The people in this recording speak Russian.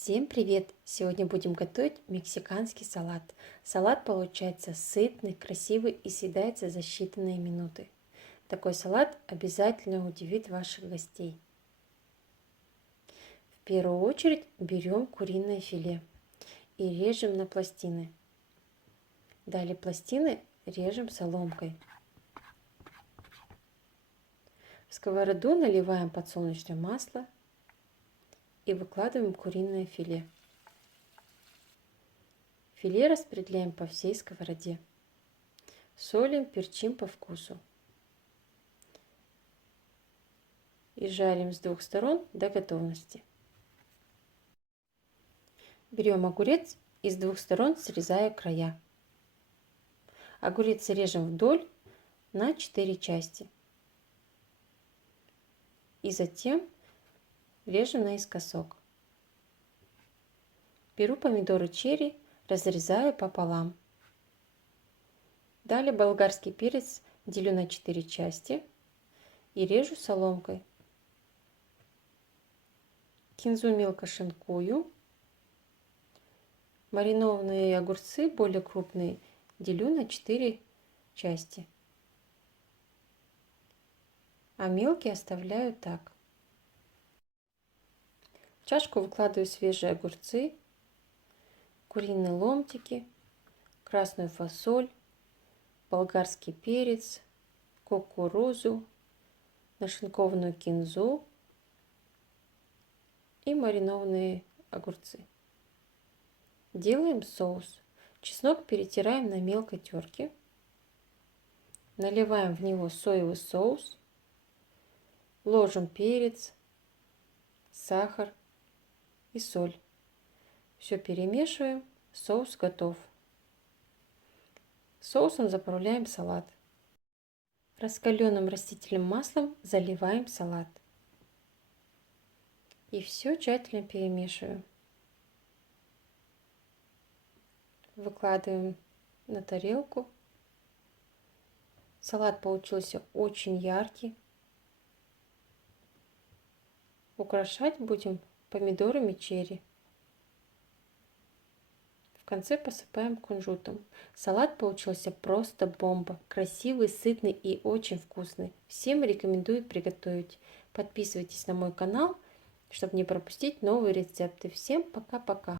Всем привет! Сегодня будем готовить мексиканский салат. Салат получается сытный, красивый и съедается за считанные минуты. Такой салат обязательно удивит ваших гостей. В первую очередь берем куриное филе и режем на пластины. Далее пластины режем соломкой. В сковороду наливаем подсолнечное масло и выкладываем куриное филе. Филе распределяем по всей сковороде. Солим, перчим по вкусу. И жарим с двух сторон до готовности. Берем огурец и с двух сторон срезая края. Огурец режем вдоль на 4 части. И затем режем наискосок. Беру помидоры черри, разрезаю пополам. Далее болгарский перец делю на 4 части и режу соломкой. Кинзу мелко шинкую. Маринованные огурцы, более крупные, делю на 4 части. А мелкие оставляю так. В чашку выкладываю свежие огурцы, куриные ломтики, красную фасоль, болгарский перец, кукурузу, нашинкованную кинзу и маринованные огурцы. Делаем соус. Чеснок перетираем на мелкой терке. Наливаем в него соевый соус. Ложим перец, сахар и соль. Все перемешиваем. Соус готов. Соусом заправляем салат. Раскаленным растительным маслом заливаем салат. И все тщательно перемешиваем. Выкладываем на тарелку. Салат получился очень яркий. Украшать будем помидорами черри. В конце посыпаем кунжутом. Салат получился просто бомба. Красивый, сытный и очень вкусный. Всем рекомендую приготовить. Подписывайтесь на мой канал, чтобы не пропустить новые рецепты. Всем пока-пока!